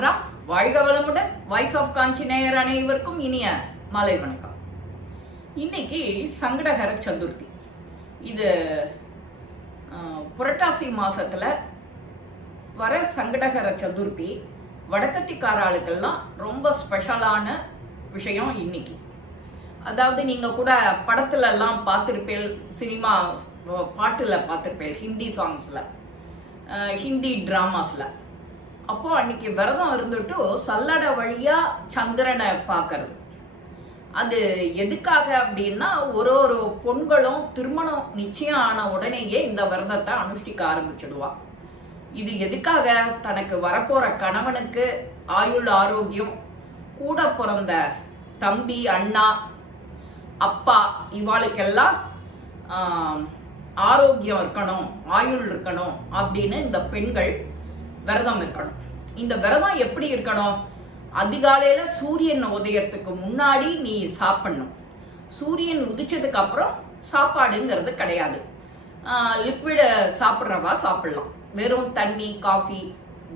ராம் வாழ்க வளமுடன். Voice of காஞ்சி நேயர் அனைவருக்கும் இனிய மாலை வணக்கம். இன்னைக்கு சங்கடஹர சதுர்த்தி. இது புரட்டாசி மாசத்துல வர சங்கடஹர சதுர்த்தி வடக்கத்திக்காராளுக்கெல்லாம் ரொம்ப ஸ்பெஷலான விஷயம் இன்னைக்கு. அதாவது நீங்க கூட படத்துல எல்லாம் பார்த்துருப்பேன், சினிமா பாட்டுல பார்த்துருப்பேன், ஹிந்தி சாங்ஸ்ல, ஹிந்தி டிராமாஸ்ல. அப்போ அன்னைக்கு விரதம் இருந்துட்டு சல்லடை வழியா சந்திரனை பார்க்கறது. அது எதுக்காக அப்படின்னா, ஒரு பொண்களும் திருமணம் நிச்சயம் ஆன உடனேயே இந்த விரதத்தை அனுஷ்டிக்க ஆரம்பிச்சிடுவா. இது எதுக்காக? தனக்கு வரப்போற கணவனுக்கு ஆயுள் ஆரோக்கியம், கூட பிறந்த தம்பி, அண்ணா, அப்பா இவாளுக்கெல்லாம் ஆரோக்கியம் இருக்கணும், ஆயுள் இருக்கணும் அப்படின்னு இந்த பெண்கள் விரதம் இருக்கணும். இந்த விரதம் எப்படி இருக்கணும்? அதிகாலையில சூரியன் உதயத்துக்கு முன்னாடி நீ சாப்பிடணும். சூரியன் உதிச்சதுக்கு அப்புறம் சாப்பாடுங்கிறது கிடையாது. லிக்விட சாப்பிட்றவா சாப்பிடலாம், வெறும் தண்ணி, காஃபி,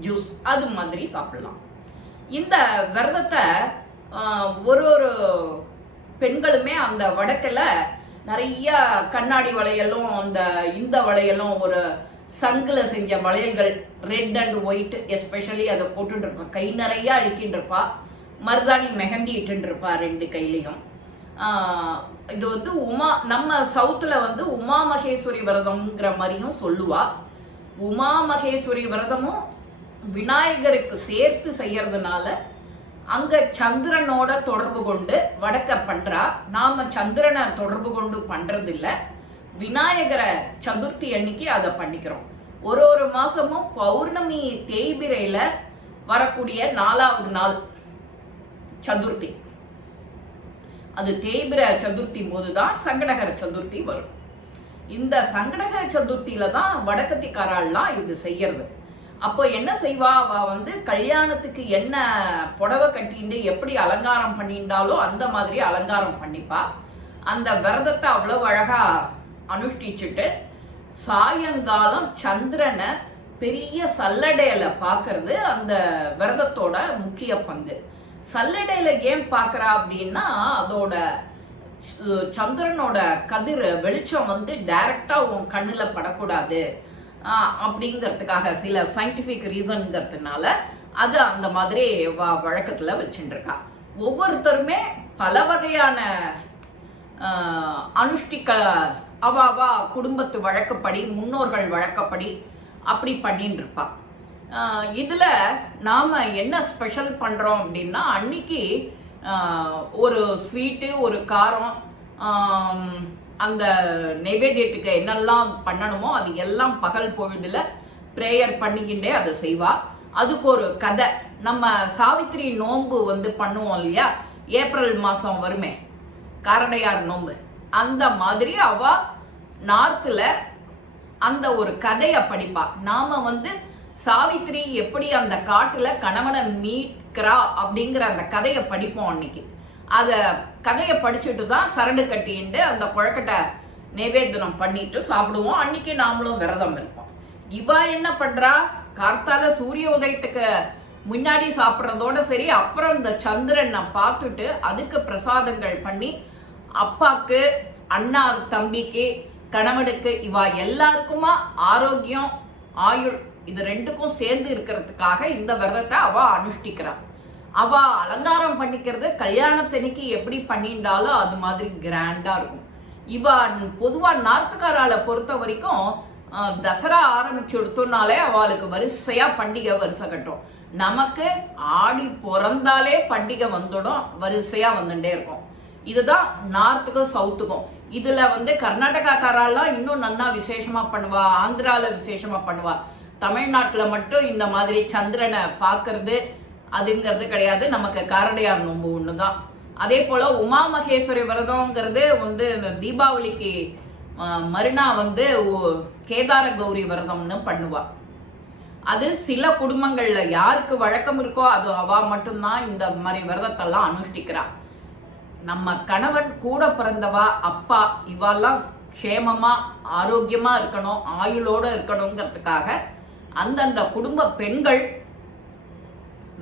ஜூஸ் அது மாதிரி சாப்பிடலாம். இந்த விரதத்தை ஒரு பெண்களுமே அந்த வடக்குல நிறைய கண்ணாடி வளையலும் இந்த வளையலும் ஒரு சங்குல செஞ்ச வளையல்கள், ரெட் அண்ட் ஒயிட் எஸ்பெஷலி அதை போட்டுட்டு இருப்பா. கை நிறைய அழிக்கிட்டு இருப்பா. மருதாணி மெஹந்தி இட்டு இருப்பா 2 கையிலையும். இது நம்ம சவுத்துல உமா மகேஸ்வரி விரதம்ங்கிற மாதிரியும் சொல்லுவா. உமா மகேஸ்வரி விரதமும் விநாயகருக்கு சேர்த்து செய்யறதுனால அங்க சந்திரனோட தொடர்பு கொண்டு வடக்க பண்றா. நாம சந்திரனை தொடர்பு கொண்டு பண்றது இல்ல. விநாயகரை சதுர்த்தி அன்னைக்கு அதை பண்ணிக்கிறோம். ஒரு மாசமும் பௌர்ணமி தேய்பிரையில வரக்கூடிய 4வது நாள் சதுர்த்தி. அது தேய்பிர சதுர்த்தி போதுதான் சங்கடஹர சதுர்த்தி வரும். இந்த சங்கடஹர சதுர்த்தியில தான் வடக்கத்திக்காரெல்லாம் இது செய்யறது. அப்போ என்ன செய்வா? அவ கல்யாணத்துக்கு என்ன புடவை கட்டிண்டு எப்படி அலங்காரம் பண்ணிண்டாலோ அந்த மாதிரி அலங்காரம் பண்ணிப்பா. அந்த விரதத்தை அவ்வளவு அழகா அனுஷ்டிச்சுட்டு சாயங்காலம் சந்திரனை பெரிய சல்லடையில பாக்குறது அந்த விரதத்தோட முக்கிய பங்கு. சல்லடையில ஏன் பாக்குறா அப்படின்னா, அதோட சந்திரனோட கதிர் வெளிச்சம் டைரக்டா உன் கண்ணுல படக்கூடாது அப்படிங்கிறதுக்காக, சில சயின்டிபிக் ரீசன்ங்கிறதுனால அது அந்த மாதிரி வழக்கத்துல வச்சுட்டு இருக்கா. ஒவ்வொருத்தருமே பல வகையான அனுஷ்டிக்க அவாவா குடும்பத்து வழக்கப்படி, முன்னோர்கள் வழக்கப்படி அப்படி பண்ணிட்டு இருப்பா. இதுல நாம என்ன ஸ்பெஷல் பண்றோம் அப்படின்னா, அன்னைக்கு ஒரு ஸ்வீட்டு, ஒரு காரம், அந்த நைவேத்தியத்துக்கு என்னெல்லாம் பண்ணணுமோ அது எல்லாம் பகல் பொழுதுல பிரேயர் பண்ணிக்கிண்டே அதை செய்வா. அதுக்கு ஒரு கதை. நம்ம சாவித்திரி நோன்பு பண்ணுவோம் இல்லையா, ஏப்ரல் மாசம் வருமே காரடையார் நோன்பு, அந்த மாதிரி அவ நார்த்ல அந்த ஒரு கதைய படிப்பா. நாம சாவித்திரி எப்படி அந்த காட்டுல கணவனை மீட்கிறா அப்படிங்கிற அந்த கதையை படிப்போம் அன்னைக்கு. அத கதையை படிச்சுட்டு தான் சரடு கட்டிட்டு அந்த குழக்கட்டை நைவேத்தியம் பண்ணிட்டு சாப்பிடுவோம். அன்னைக்கு நாமளும் விரதம் இருப்போம். இவா என்ன பண்றா? கார்த்தால சூரிய உதயத்துக்கு முன்னாடி சாப்பிட்றதோட சரி, அப்புறம் இந்த சந்திரனை பார்த்துட்டு அதுக்கு பிரசாதங்கள் பண்ணி அப்பாக்கு, அண்ணா தம்பிக்கு, கணவனுக்கு, இவா எல்லாருக்குமா ஆரோக்கியம், ஆயுள் இது 2க்கும் சேர்ந்து இருக்கிறதுக்காக இந்த விரதத்தை அவ அனுஷ்டிக்கிறா. அவ அலங்காரம் பண்ணிக்கிறது கல்யாணத்தன்னைக்கு எப்படி பண்ணிண்டாலும் அது மாதிரி கிராண்டா இருக்கும். இவ பொதுவா நார்த்துக்காரால பொறுத்த வரைக்கும் தசரா ஆரம்பிச்சு எடுத்தோம்னாலே அவளுக்கு வரிசையா பண்டிகை வரிசை கட்டும். நமக்கு ஆடி பிறந்தாலே பண்டிகை வந்துடும், வரிசையா வந்துட்டே இருக்கும். இதுதான் நார்த்துக்கும் சவுத்துக்கும். இதுல கர்நாடகாக்காரெல்லாம் இன்னும் நல்லா விசேஷமா பண்ணுவா, ஆந்திரால விசேஷமா பண்ணுவா. தமிழ்நாட்டுல மட்டும் இந்த மாதிரி சந்திரனை பாக்குறது அதுங்கிறது கிடையாது. நமக்கு காரடையார் நோம்பு ஒண்ணுதான். அதே போல உமா மகேஸ்வரி விரதம்ங்கிறது தீபாவளிக்கு மறுநா கேதார கௌரி விரதம்னு பண்ணுவா. அது சில குடும்பங்கள்ல யாருக்கு வழக்கம் இருக்கோ அது அவ மட்டும்தான் இந்த மாதிரி விரதத்தெல்லாம் அனுஷ்டிக்கிறா. நம்ம கணவன், கூட பிறந்தவா, அப்பா இவெல்லாம் க்ஷேமமா ஆரோக்கியமா இருக்கணும், ஆயுளோட இருக்கணுங்கிறதுக்காக அந்தந்த குடும்ப பெண்கள்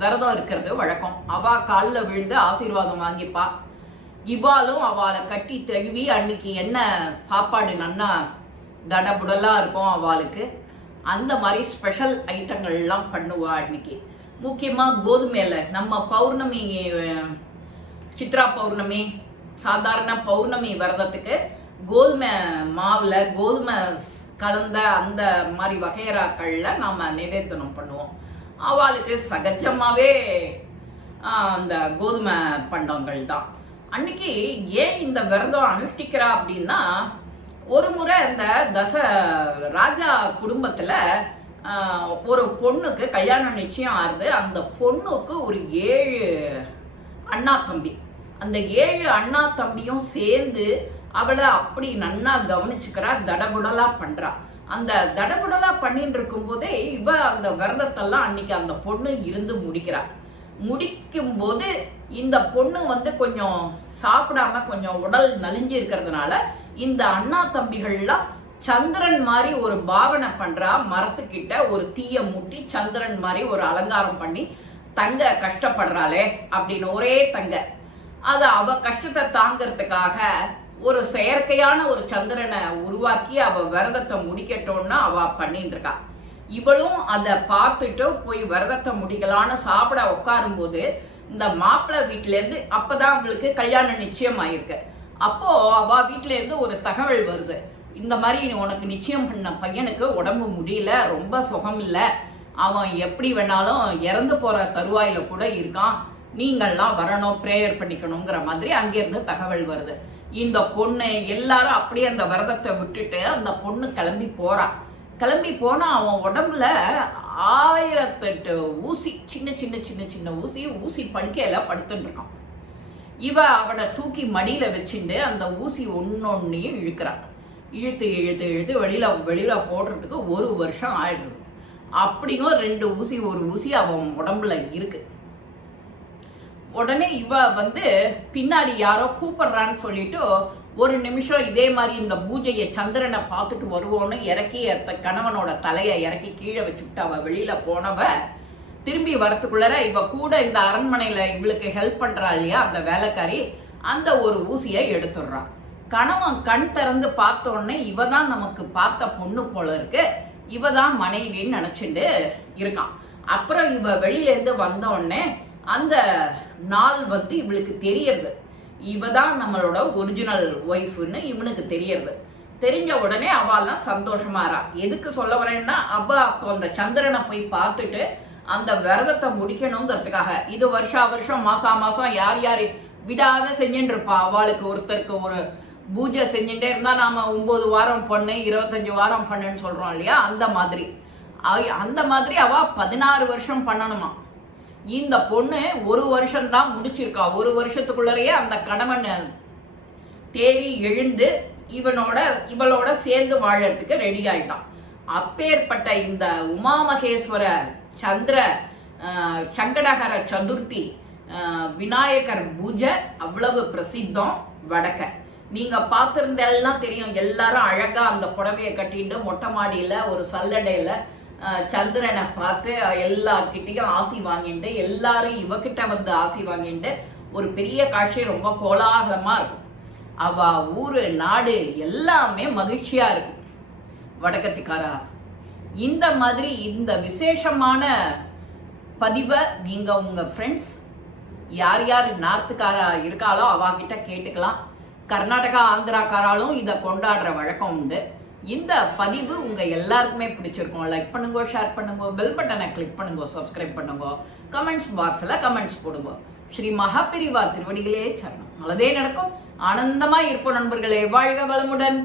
விரதம் இருக்கிறது வழக்கம். அவ காலில் விழுந்து ஆசீர்வாதம் வாங்கிப்பா. இவாளும் அவளை கட்டி தழுவி அன்னைக்கு என்ன சாப்பாடு நன்னா தடபுடலாக இருக்கும் அவளுக்கு, அந்த மாதிரி ஸ்பெஷல் ஐட்டங்கள்லாம் பண்ணுவா அன்னைக்கு. முக்கியமாக கோதுமையில நம்ம பௌர்ணமி, சித்ரா பௌர்ணமி, சாதாரண பௌர்ணமி விரதத்துக்கு கோதுமை மாவில் கோதுமை கலந்த அந்த மாதிரி வகையறாக்கள்ல நாம நிவேதனம் பண்ணுவோம். அவளுக்கு சகஜமாவே அந்த கோதுமை பண்டங்கள் தான். அன்னைக்கு ஏன் இந்த விரதம் அனுஷ்டிக்கிறா அப்படின்னா, ஒரு முறை இந்த ராஜா குடும்பத்துல ஒரு பொண்ணுக்கு கல்யாணம் நிச்சயம் ஆறுது. அந்த பொண்ணுக்கு ஒரு 7 அண்ணா தம்பி. அந்த 7 அண்ணா தம்பியும் சேர்ந்து அவளை அப்படி நன்னா கவனிச்சுக்கிறா, தடபுடலா பண்றா. அந்த தடபுடலா பண்ணிட்டு இருக்கும் போதே இவ அந்த விரதத்தெல்லாம் அன்னைக்கு அந்த பொண்ணு இருந்து முடிக்கிறா. முடிக்கும் போது இந்த பொண்ணு கொஞ்சம் சாப்பிடாம கொஞ்சம் உடல் நலிஞ்சு இருக்கிறதுனால இந்த அண்ணா தம்பிகள்லாம் சந்திரன் மாதிரி ஒரு பாவனை பண்றா. மரத்துக்கிட்ட ஒரு தீய மூட்டி சந்திரன் மாதிரி ஒரு அலங்காரம் பண்ணி, தங்க கஷ்டப்படுறாளே அப்படின்னு ஒரே தங்க, அது அவ கஷ்டத்தை தாங்கிறதுக்காக ஒரு செயற்கையான ஒரு சந்திரனை உருவாக்கி அவ விரதத்தை முடிக்கட்டோம்னா அவ பண்ணிட்டு இருக்கா. இவளும் அதை பார்த்துட்டு போய் விரதத்தை முடிக்கலான்னு சாப்பிட உட்காரும் போது இந்த மாப்பிள்ளை வீட்டுல இருந்து, அப்பதான் அவளுக்கு கல்யாணம் நிச்சயம் ஆயிருக்கு, அப்போ அவ வீட்டுல இருந்து ஒரு தகவல் வருது. இந்த மாதிரி உனக்கு நிச்சயம் பண்ண பையனுக்கு உடம்பு முடியல, ரொம்ப சுகம் இல்லை, அவன் எப்படி வேணாலும் இறந்து போற தருவாயில கூட இருக்கான், நீங்கள்லாம் வரணும், பிரேயர் பண்ணிக்கணுங்கிற மாதிரி அங்கிருந்து தகவல் வருது. இந்த பொண்ணு எல்லாரும் அப்படியே அந்த விரதத்தை விட்டுட்டு அந்த பொண்ணு கிளம்பி போறா. கிளம்பி போனா அவன் உடம்புல 1008 ஊசி, சின்ன சின்ன சின்ன சின்ன ஊசி படுக்கையில படுத்துட்டு இருக்கான். இவ அவனை தூக்கி மடியில வச்சுட்டு அந்த ஊசி ஒன்னொன்னையும் இழுக்கிறான். இழுத்து இழுத்து இழுத்து வெளியில போடுறதுக்கு 1 வருஷம் ஆயிடுது. அப்படியும் 2 ஊசி 1 ஊசி அவன் உடம்புல இருக்கு. உடனே இவ பின்னாடி யாரோ கூப்பிடுறான்னு சொல்லிட்டு 1 நிமிஷம் இதே மாதிரி இந்த பூஜையை சந்திரனை பார்த்துட்டு வருவோன்னு இறக்கி கணவனோட தலையை இறக்கி கீழே வச்சுக்கிட்டு அவ வெளியில போனவ திரும்பி வரத்துக்குள்ளர இவ கூட இந்த அரண்மனையில இவளுக்கு ஹெல்ப் பண்றா இல்லையா அந்த வேலைக்காரி, அந்த 1 ஊசியை எடுத்துடுறான். கணவன் கண் திறந்து பார்த்த உடனே இவ தான் நமக்கு பார்த்த பொண்ணு போல இருக்கு, இவ தான் மனைவின்னு நினைச்சுட்டு இருக்கான். அப்புறம் இவ வெளியில இருந்து வந்த உடனே அந்த நாள் இவளுக்கு தெரியறது, இவ தான் நம்மளோட ஒரிஜினல் ஒய்ஃப்னு இவனுக்கு தெரியறது. தெரிஞ்ச உடனே அவள்லாம் சந்தோஷமாறா. எதுக்கு சொல்ல வரேன்னா, அப்போ அந்த சந்திரனை போய் பார்த்துட்டு அந்த விரதத்தை முடிக்கணுங்கிறதுக்காக இது வருஷம் மாசம் யார் யார் விடாத செஞ்சுட்டு இருப்பா. அவளுக்கு ஒருத்தருக்கு ஒரு பூஜை செஞ்சுட்டே இருந்தா நாம 9 வாரம் பண்ணு 25 வாரம் பண்ணுன்னு சொல்றோம் இல்லையா, அந்த மாதிரி அவ 16 வருஷம் பண்ணணுமா. இந்த பொண்ணு 1 வருஷம் தான் முடிச்சிருக்கா. 1 வருஷத்துக்குள்ளரையே அந்த கணவன் தேறி எழுந்து இவளோட சேர்ந்து வாழறதுக்கு ரெடி ஆயிட்டான். அப்பேற்பட்ட இந்த உமா மகேஸ்வர சங்கடஹர சதுர்த்தி விநாயகர் பூஜை அவ்வளவு பிரசித்தம் வடக்க. நீங்க பார்த்திருந்தெல்லாம் தெரியும், எல்லாரும் அழகா அந்த புடவையை கட்டிட்டு மொட்டை மாடியில ஒரு சல்லடையில சந்திரனை பார்த்து எல்லார்கிட்டையும் ஆசி வாங்கிட்டு, எல்லாரும் இவகிட்ட ஆசி வாங்கிட்டு ஒரு பெரிய காட்சி ரொம்ப கோலாகலமா இருக்கும். அவ ஊரு நாடு எல்லாமே மகிழ்ச்சியா இருக்கும் வடக்கத்திக்காரா. இந்த மாதிரி இந்த விசேஷமான பதிவை நீங்க உங்க ஃப்ரெண்ட்ஸ் யார் யார் நார்த்துக்காரா இருக்காளோ அவகிட்ட கேட்டுக்கலாம். கர்நாடகா ஆந்திராக்காராலும் இதை கொண்டாடுற வழக்கம் உண்டு. இந்த பதிவு உங்க எல்லாருக்குமே பிடிச்சிருக்கும். லைக் பண்ணுங்க, ஷேர் பண்ணுங்க, பெல் பட்டனை கிளிக் பண்ணுங்க, சப்ஸ்கிரைப் பண்ணுங்க, கமெண்ட்ஸ் பாக்ஸ்ல கமெண்ட்ஸ் போடுங்க. ஸ்ரீ மகாபெரிவா திருவடிகளே சரணம். நல்லதே நடக்கும். ஆனந்தமா இருப்போம் நண்பர்களே. வாழ்க வளமுடன்.